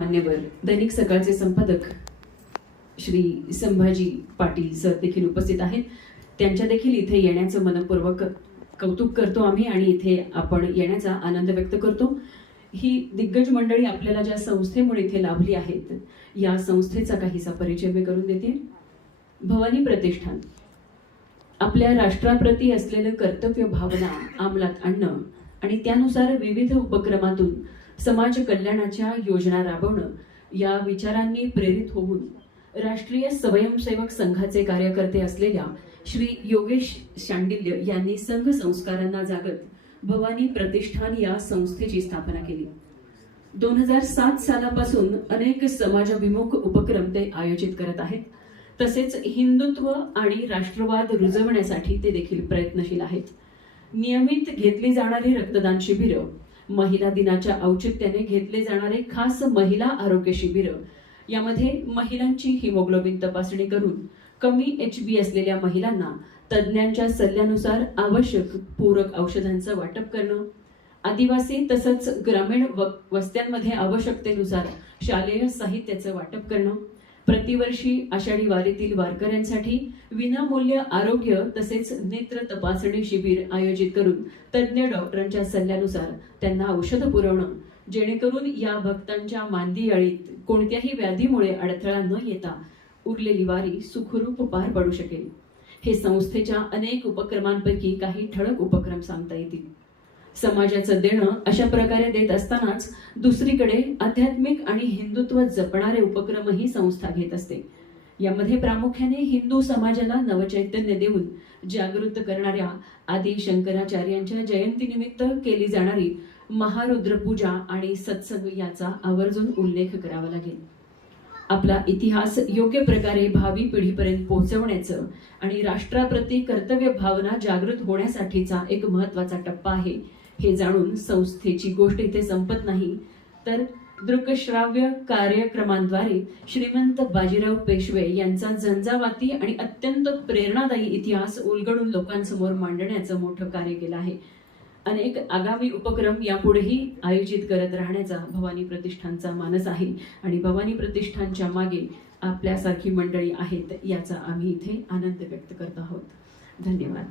मान्यवर दैनिक सकाळचे संपादक श्री संभाजी पाटील सर देखील उपस्थित आहेत. त्यांच्या देखील इथे येण्याचं मनपूर्वक कौतुक करतो आम्ही आणि इथे आपण येण्याचा आनंद व्यक्त करतो. ही दिग्गज मंडळी आपल्याला ज्या संस्थेमुळे इथे लाभली आहेत, या संस्थेचा काहीसा परिचय मी करून देते. भवानी प्रतिष्ठान आपल्या राष्ट्राप्रती असलेलं कर्तव्य भावना अंमलात आणणं आणि त्यानुसार विविध उपक्रमातून समाज कल्याणाच्या योजना राबवणं या विचारांनी प्रेरित होऊन राष्ट्रीय स्वयंसेवक संघाचे कार्यकर्ते असलेल्या श्री योगेश शांडिल्य यांनी संघ संस्कारांना जागत भवानी प्रतिष्ठान या संस्थेची स्थापना केली. 2007 सालापासून अनेक समाजाभिमुख उपक्रम ते आयोजित करत आहेत. तसेच हिंदुत्व आणि राष्ट्रवाद रुजवण्यासाठी ते देखील प्रयत्नशील आहेत. नियमित घेतली जाणारी रक्तदान शिबिरं, महिला दिनाच्या औचित्याने घेतले जाणारे खास महिला आरोग्य शिबिर, यामध्ये महिलांची हिमोग्लोबिन तपासणी करून कमी HB असलेल्या महिलांना तज्ज्ञांच्या सल्ल्यानुसार आवश्यक पूरक औषधांचं वाटप करणं, आदिवासी तसंच ग्रामीण वस्त्यांमध्ये आवश्यकतेनुसार शालेय साहित्याचं वाटप करणं, प्रतिवर्षी आषाढी वारीतील वारकऱ्यांसाठी विनामूल्य आरोग्य तसेच नेत्र तपासणी शिबिर आयोजित करून तज्ज्ञ डॉक्टरांच्या सल्ल्यानुसार त्यांना औषध पुरवणं, जेणेकरून या भक्तांच्या मांदियाळीत कोणत्याही व्याधीमुळे अडथळा न येता उरलेली वारी सुखरूप पार पडू शकेल. हे संस्थेच्या अनेक उपक्रमांपैकी काही ठळक उपक्रम सांगता येतील. समाजाचं देणं अशा प्रकारे देत असतानाच दुसरीकडे आध्यात्मिक आणि हिंदुत्व जपणारे उपक्रमही संस्था घेत असते. यामध्ये प्रामुख्याने हिंदू समाजाला नवचैतन्य देऊन जागृत करणाऱ्या आदी शंकराचार्यांच्या जयंतीनिमित्त केली जाणारी महारुद्र पूजा आणि सत्संग याचा आवर्जून उल्लेख करावा लागेल. आपला इतिहास योग्य प्रकारे भावी पिढीपर्यंत पोहोचवण्याचं आणि राष्ट्राप्रती कर्तव्य भावना जागृत होण्यासाठीचा एक महत्त्वाचा टप्पा आहे हे जाणून संस्थेची गोष्ट इथे संपत नाही, तर दृकश्राव्य कार्यक्रमांद्वारे श्रीमंत बाजीराव पेशवे यांचा झंझावाती आणि अत्यंत प्रेरणादायी इतिहास उलगडून लोकांसमोर मांडण्याचं मोठं कार्य केलं आहे. अनेक आगामी उपक्रम यापुढेही आयोजित करत राहण्याचा भवानी प्रतिष्ठानचा मानस आहे आणि भवानी प्रतिष्ठानच्या मागे आपल्यासारखी मंडळी आहेत याचा आम्ही इथे आनंद व्यक्त करत आहोत. धन्यवाद.